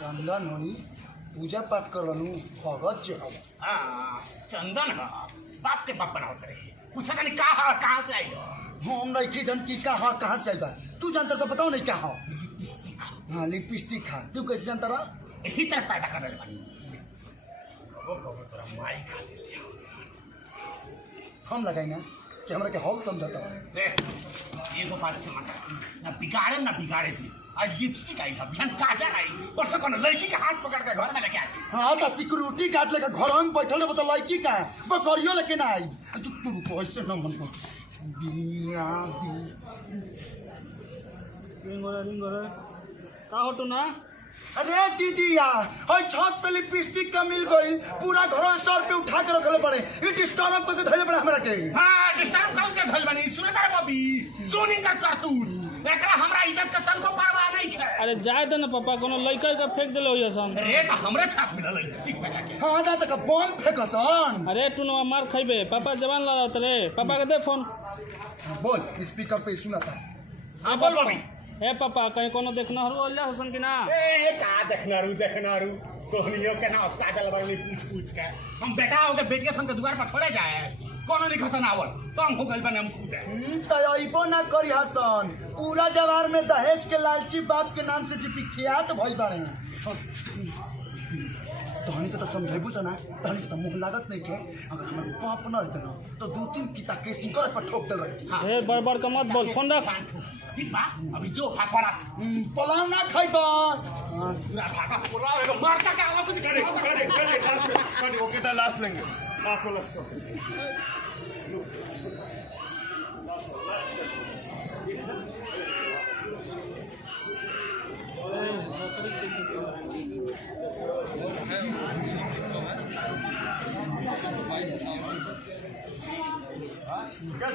चंदन होई पूजा पाठ करनु भगत जे हो। चंदन ह बाप के बाप बनाओ करे पूछा नहीं कहाँ से आई हो। हम नहीं की जन की कहाँ से आई बा तू जानता तो बताओ नहीं क्या हो। लिपस्टिक हाँ लिपस्टिक खा तू कैसे जानता रहा। यही तरह पैदा कर रहे बानी कबो तोरा माई खातिर ले आओ। हम लगाई ना कि हमरा के हॉल समझता एगो बात समझ ना बिगाड़े थी आज लिपस्टिक आई है बिहान काजल आई परसों कोनो लड़की के हाथ पकड़ के घर में लेके आई। हाँ तो सिक्योरिटी गार्ड लेके घर में बैठल बता लड़की का बकरियो लेके ना आई तू कैसे न मन को का होटो ना। अरे दीदिया हई छत पे लिपस्टिक का मिल गई पूरा घर में सर पे उठा के रखले पड़े ई डिस्टर्ब करके धइले पड़े हमरा के। हां डिस्टर्ब कर के धइल बनी सुन कर बबी सुनी का करतूत एकरा हमरा इज्जत के तन को परवाह नहीं है। अरे जाए दे ना पापा कोनो लइका का फेंक देले होय सन। अरे तो हमरा छाप मिलल लिपस्टिक पे के। हां ना तक बम फेंकसन। अरे तू न मार खइबे पापा जवान लड़त रे पापा के दे फोन। बोल स्पीकर पे सुना था। हां बोल बबी। ए पापा कहीं कोनो देखना हरु अल्लाह हुसन कि ना। ए का देखना रू तोहनियो के ना काजल वाली पूछ के हम बेटा हो के बेटिया संग के दुआर पर छोड़े जाए कोनो नहीं खसन आवल तो हम हो गइल बने हम खुद है। तो अइबो ना करी हसन पूरा जवार में दहेज के लालची बाप के नाम से जी विख्यात भई बाड़े। तहनी के तो समझेबू ना तहनी के तो मुंह लागत नहीं के अगर हमर बाप न रहते ना तो 2-3 पिता के सिंकर पर ठोक दे रहती। ए बड़ का मत बोल फोन रख। ठीक बा अभी जो खाखरा पलाव ना खाइबा पूरा भागा पूरा एगो मरचा के आवा कुछ करे ओके तो लास्ट लेंगे लास्ट क्या